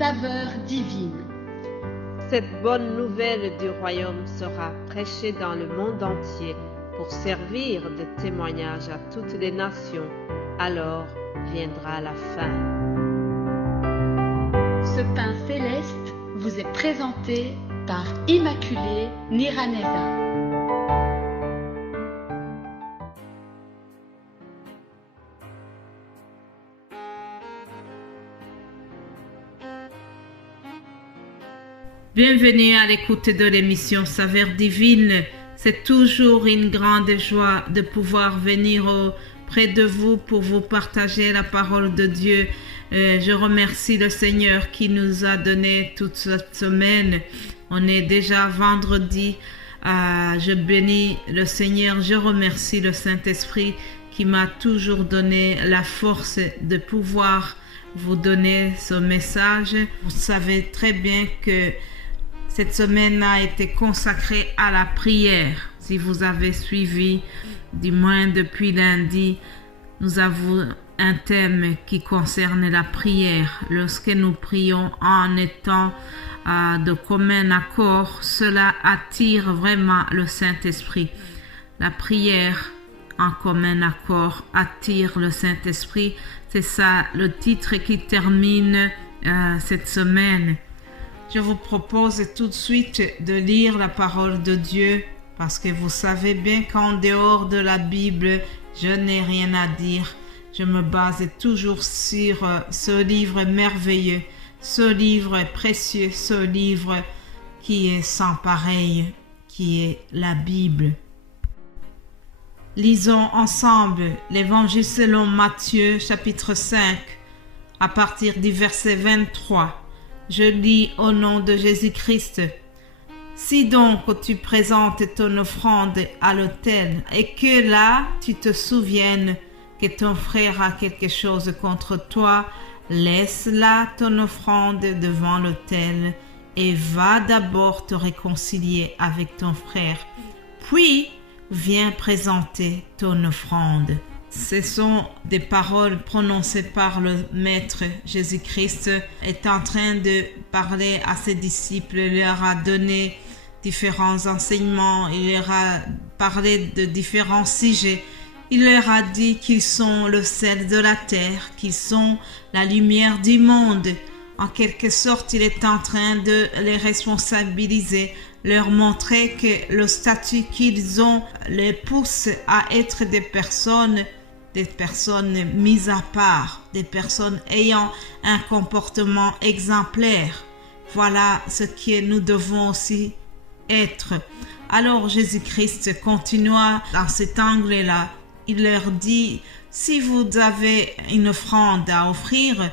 saveur divine. Cette bonne nouvelle du royaume sera prêchée dans le monde entier pour servir de témoignage à toutes les nations. Alors viendra la fin. Ce pain céleste vous est présenté par Immaculée Niraneza. Bienvenue à l'écoute de l'émission Saveur divine. C'est toujours une grande joie de pouvoir venir auprès de vous pour vous partager la parole de Dieu. Je remercie le Seigneur qui nous a donné toute cette semaine. On est déjà vendredi. Je bénis le Seigneur. Je remercie le Saint-Esprit qui m'a toujours donné la force de pouvoir vous donner ce message. Vous savez très bien que cette semaine a été consacrée à la prière. Si vous avez suivi, du moins depuis lundi, nous avons un thème qui concerne la prière. Lorsque nous prions en étant de commun accord, cela attire vraiment le Saint-Esprit. La prière en commun accord attire le Saint-Esprit. C'est ça le titre qui termine cette semaine. Je vous propose tout de suite de lire la parole de Dieu parce que vous savez bien qu'en dehors de la Bible, je n'ai rien à dire. Je me base toujours sur ce livre merveilleux, ce livre précieux, ce livre qui est sans pareil, qui est la Bible. Lisons ensemble l'Évangile selon Matthieu, chapitre 5, à partir du verset 23. Je lis au nom de Jésus-Christ. Si donc tu présentes ton offrande à l'autel et que là tu te souviennes que ton frère a quelque chose contre toi, laisse là ton offrande devant l'autel et va d'abord te réconcilier avec ton frère. Puis viens présenter ton offrande. Ce sont des paroles prononcées par le Maître Jésus-Christ. Est en train de parler à ses disciples. Il leur a donné différents enseignements. Il leur a parlé de différents sujets. Il leur a dit qu'ils sont le sel de la terre, qu'ils sont la lumière du monde. En quelque sorte, il est en train de les responsabiliser, leur montrer que le statut qu'ils ont les pousse à être des personnes mises à part, des personnes ayant un comportement exemplaire. Voilà ce que nous devons aussi être. Alors Jésus-Christ continua dans cet angle-là. Il leur dit, si vous avez une offrande à offrir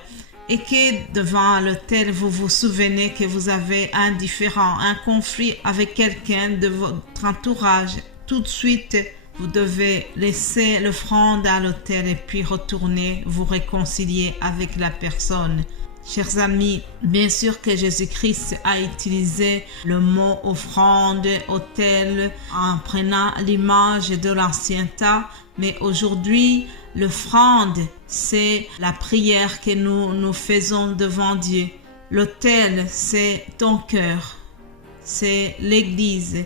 et que devant l'autel vous vous souvenez que vous avez un différend, un conflit avec quelqu'un de votre entourage, tout de suite vous devez laisser l'offrande à l'autel et puis retourner vous réconcilier avec la personne. Chers amis, bien sûr que Jésus-Christ a utilisé le mot offrande, autel, en prenant l'image de l'ancien temps, mais aujourd'hui, l'offrande, c'est la prière que nous faisons devant Dieu. L'autel, c'est ton cœur, c'est l'église.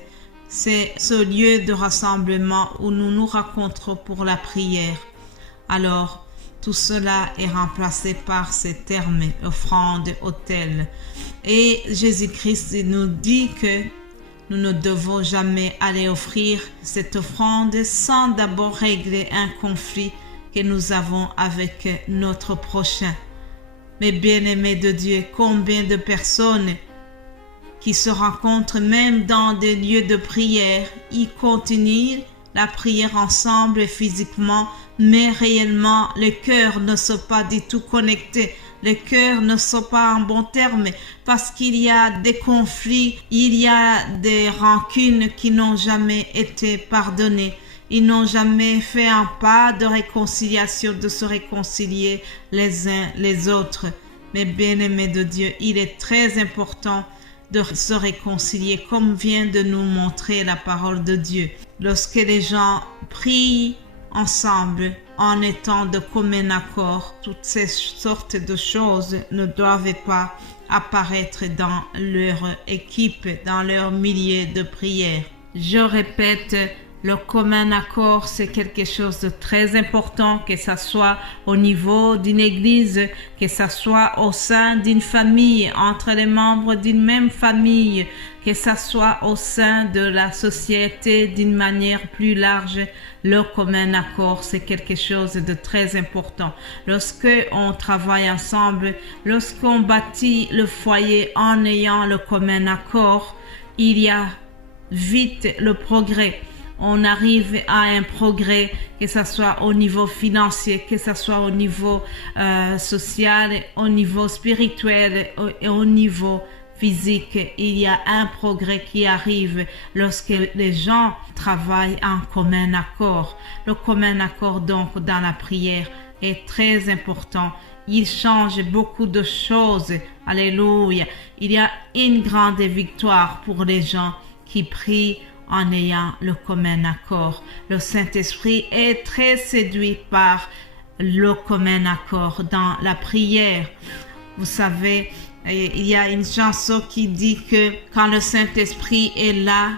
C'est ce lieu de rassemblement où nous nous rencontrons pour la prière. Alors, tout cela est remplacé par ces termes, offrande, autel. Et Jésus-Christ nous dit que nous ne devons jamais aller offrir cette offrande sans d'abord régler un conflit que nous avons avec notre prochain. Mais bien-aimés de Dieu, combien de personnes qui se rencontrent même dans des lieux de prière, ils continuent la prière ensemble physiquement, mais réellement, les cœurs ne sont pas du tout connectés. Les cœurs ne sont pas en bon terme parce qu'il y a des conflits, il y a des rancunes qui n'ont jamais été pardonnées. Ils n'ont jamais fait un pas de réconciliation, de se réconcilier les uns les autres. Mais bien-aimés de Dieu, il est très important de se réconcilier comme vient de nous montrer la parole de Dieu. Lorsque les gens prient ensemble en étant de commun accord, toutes ces sortes de choses ne doivent pas apparaître dans leur équipe, dans leur milieu de prière. Je répète, le commun accord, c'est quelque chose de très important, que ça soit au niveau d'une église, que ça soit au sein d'une famille, entre les membres d'une même famille, que ça soit au sein de la société d'une manière plus large. Le commun accord, c'est quelque chose de très important. Lorsque on travaille ensemble, lorsqu'on bâtit le foyer en ayant le commun accord, il y a vite le progrès. On arrive à un progrès, que ce soit au niveau financier, que ce soit au niveau social, au niveau spirituel et au niveau physique. Il y a un progrès qui arrive lorsque les gens travaillent en commun accord. Le commun accord, donc, dans la prière est très important. Il change beaucoup de choses. Alléluia. Il y a une grande victoire pour les gens qui prient en ayant le commun accord. Le Saint-Esprit est très séduit par le commun accord dans la prière. Vous savez, il y a une chanson qui dit que quand le Saint-Esprit est là,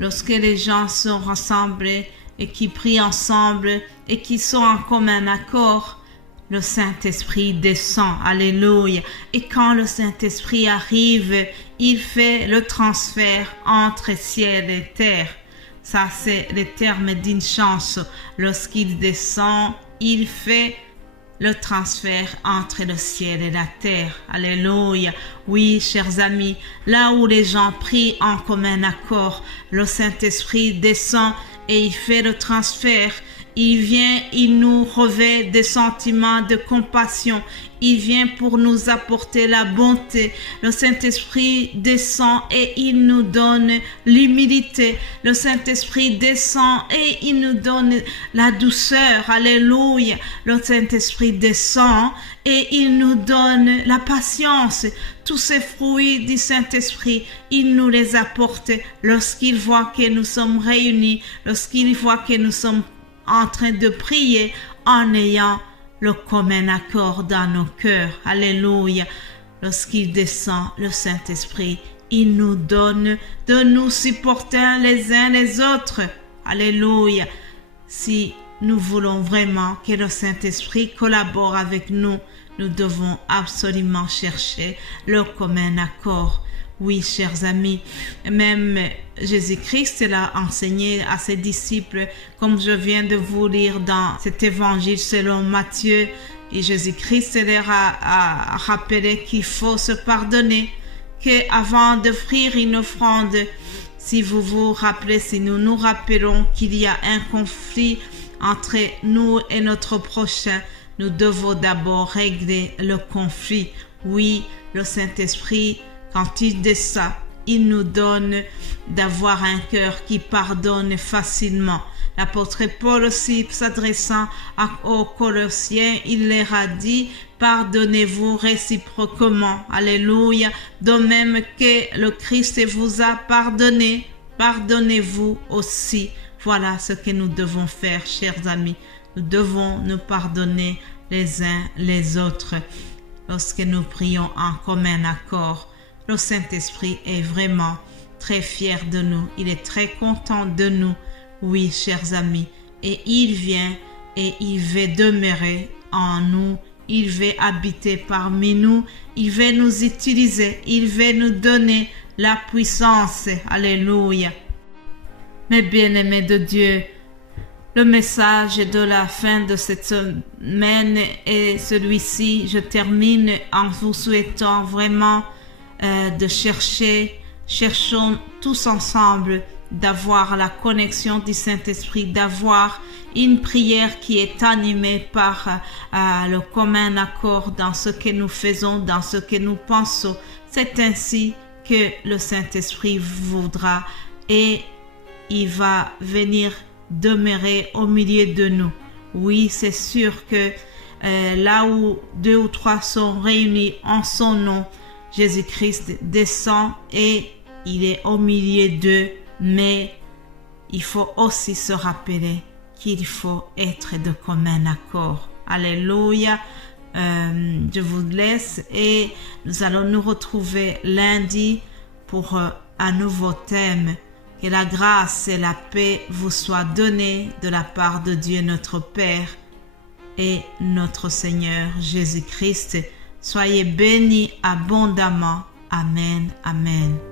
lorsque les gens sont rassemblés et qui prient ensemble et qui sont en commun accord, le Saint-Esprit descend. Alléluia. Et quand le Saint-Esprit arrive, il fait le transfert entre ciel et terre. Ça, c'est le terme d'une chanson. Lorsqu'il descend, il fait le transfert entre le ciel et la terre. Alléluia. Oui, chers amis, là où les gens prient en commun accord, le Saint-Esprit descend et il fait le transfert. Il vient, il nous revêt des sentiments de compassion. Il vient pour nous apporter la bonté. Le Saint-Esprit descend et il nous donne l'humilité. Le Saint-Esprit descend et il nous donne la douceur. Alléluia. Le Saint-Esprit descend et il nous donne la patience. Tous ces fruits du Saint-Esprit, il nous les apporte lorsqu'il voit que nous sommes réunis, lorsqu'il voit que nous sommes en train de prier en ayant le commun accord dans nos cœurs. Alléluia. Lorsqu'il descend, le Saint-Esprit, il nous donne de nous supporter les uns les autres. Alléluia. Si nous voulons vraiment que le Saint-Esprit collabore avec nous, nous devons absolument chercher le commun accord. Oui, chers amis, même Jésus-Christ l'a enseigné à ses disciples, comme je viens de vous lire dans cet évangile selon Matthieu. Et Jésus-Christ leur a rappelé qu'il faut se pardonner, qu'avant d'offrir une offrande, si vous vous rappelez, si nous nous rappelons qu'il y a un conflit entre nous et notre prochain, nous devons d'abord régler le conflit. Oui, le Saint-Esprit, quand il descend, il nous donne d'avoir un cœur qui pardonne facilement. L'apôtre Paul aussi, s'adressant aux Colossiens, il leur a dit « Pardonnez-vous réciproquement. » Alléluia. De même que le Christ vous a pardonné, pardonnez-vous aussi. Voilà ce que nous devons faire, chers amis. Nous devons nous pardonner les uns les autres. Lorsque nous prions en commun accord, le Saint-Esprit est vraiment très fier de nous. Il est très content de nous. Oui, chers amis. Et il vient et il veut demeurer en nous. Il veut habiter parmi nous. Il veut nous utiliser. Il veut nous donner la puissance. Alléluia. Mes bien-aimés de Dieu, le message de la fin de cette semaine est celui-ci. Je termine en vous souhaitant vraiment de cherchons tous ensemble d'avoir la connexion du Saint-Esprit, d'avoir une prière qui est animée par le commun accord dans ce que nous faisons, dans ce que nous pensons. C'est ainsi que le Saint-Esprit voudra et il va venir demeurer au milieu de nous. Oui, c'est sûr que là où 2 ou 3 sont réunis en son nom, Jésus-Christ descend et il est au milieu d'eux, mais il faut aussi se rappeler qu'il faut être de commun accord. Alléluia. je vous laisse et nous allons nous retrouver lundi pour un nouveau thème. Que la grâce et la paix vous soient données de la part de Dieu notre Père et notre Seigneur Jésus-Christ. Soyez bénis abondamment. Amen. Amen.